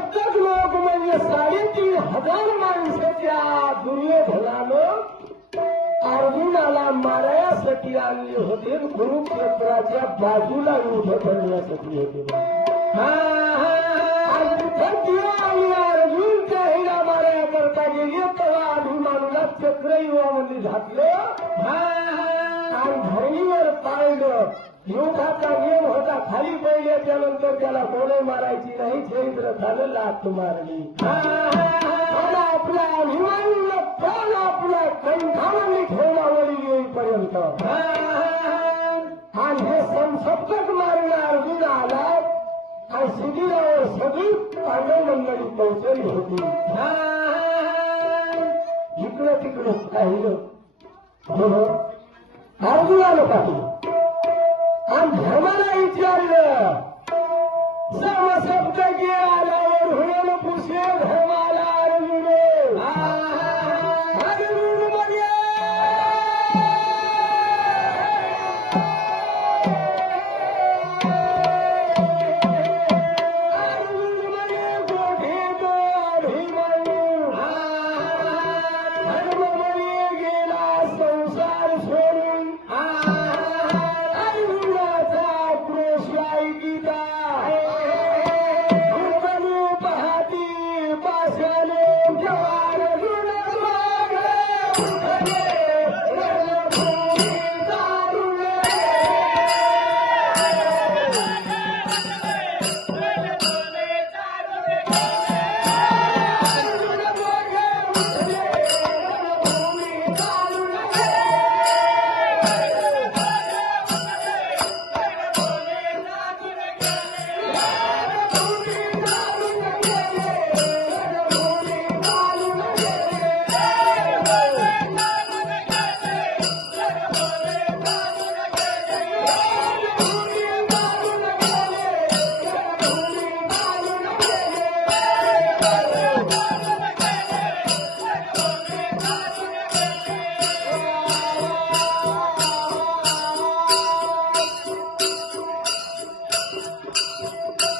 संसप्तक लोक म्हणजे 3,500 माणसाच्या दुर्योधनानं अर्जुनाला मारायासाठी आणले होते. कुरुक्षेत्राच्या बाजूला युद्ध करण्यासाठी होते. आणि अर्जुनच्या हिरा माराया करता गेले तेव्हा अभिमानूला चक्रयुवामध्ये घातलं आणि धरणीवर पाळलं. युद्धाचा नियम होता खाली पडल्याच्या नंतर त्याला कोणी मारायची नाही. चैत्र झालं लाथ मारली. आपला अभिमानीला प्राण आपला कंठामध्ये ठेवण्यावरील येईपर्यंत आणि हे संसप्तक मारणारा अर्जुन आला आणि शिबिरावर सगळी पांडव मंडळी पोहोचली होती. इकडं तिकडं पाहिलं अर्जुनानं पाहिलं आणि धर्माला विचारलं समसप्तकी आल्यावर